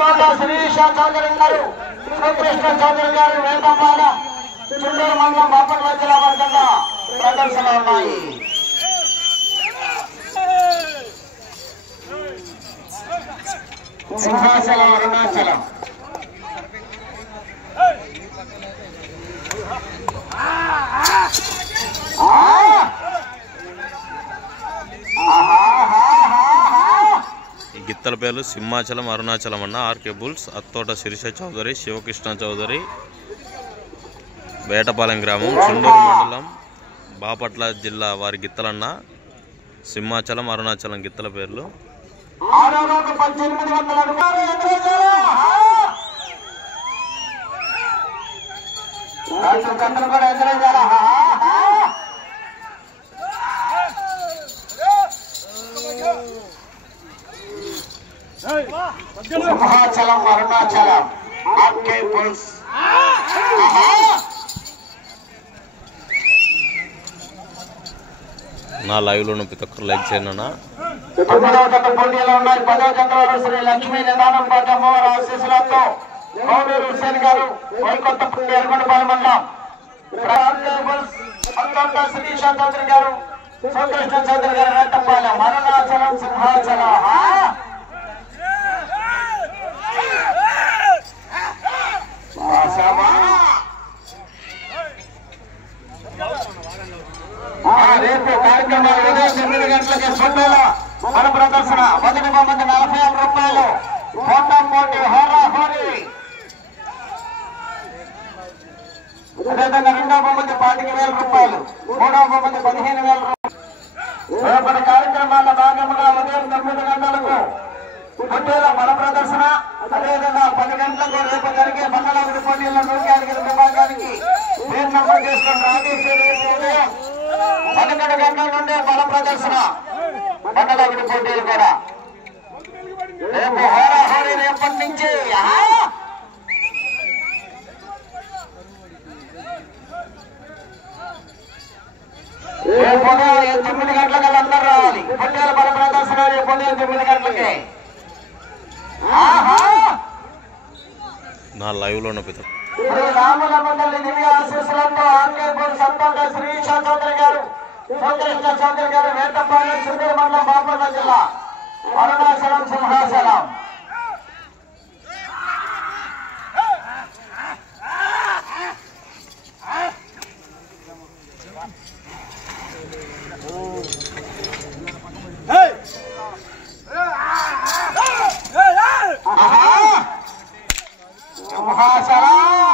శ్రీష చౌదరి గారు, శ్రీకృష్ణ చౌదరి గారు వేటపాల చుండూరు మండలం బాపట్ల జిల్లా వర్గంగా ప్రదర్శన ఉన్నాయి. సింహాచలం అరుణాచలం ఈ గిత్తల పేర్లు సింహాచలం అరుణాచలం అన్న ఆర్కే బుల్స్, అత్తోట శిరీష చౌదరి, శివకృష్ణ చౌదరి, వేటపాలెం గ్రామం, చుండూరు మండలం, బాపట్ల జిల్లా వారి గిత్తలన్న. సింహాచలం అరుణాచలం గిత్తల పేర్లు. Simhachalam Arunachalam RK bulls. నా లైవ్లో ఉన్న ప్రతి ఒక్కరు లైక్ చేయండి అన్న. 9వ జత పోటీలో ఉన్నాయి. 10వ జతలో శ్రీ లక్ష్మీ నిదానం అమ్మవారి ఆశీస్సులతో కోడూరు హుసేన్ గారు వైకొత్తపల్లి ఎర్రగొండపాలెం మండలం, శ్రీష చౌదరి గారు, శ్రీకృష్ణ చౌదరి గారు వేటపాలెం, అరుణాచలం సింహాచలం. రేపు కార్యక్రమాలు ఉదయం 9 గంటలకి స్వతంత్ర మన ప్రదర్శన. మొదటి బహుమతి 45 రూపాయలు. ఫోటో పోటీ హోరా హోరీ. అదేవిధంగా రెండవ బహుమతి 25,000 రూపాయలు. మూడవ బహుమతి 15,000 రూపాయలు. రేపటి కార్యక్రమాల భాగంగా ఉదయం 9 గంటలకు పుట్టేల మన ప్రదర్శన. అదేవిధంగా 10 గంటలకు రేపు జరిగే బంగాళాగుడి పోటీల్లో 150 విభాగానికి పేరు నమోదు చేసుకుని రాజేశ్వరి ఉదయం 11 గంటల నుండి బల ప్రదర్శన. బంగాళాగుడి పోటీలు కూడా రేపు హోరాహోరీ రేపటి నుంచి. రేపు 9 గంటలకు అందరూ రావాలి. పొట్టేల బల ప్రదర్శన రేపు 9 గంటలకి. నా లైవ్లో ఉన్న ప్రతి రాముల మండలి దివ్య ఆశీస్సులతో ఆర్కే బుల్స్, అత్తోట శ్రీష చౌదరి గారు, శ్రీకృష్ణ చౌదరి గారు వేటపాలెం, చుండూరు మండలం, బాపట్ల జిల్లా, అరుణాచలం సింహాచలం. సింహాచలం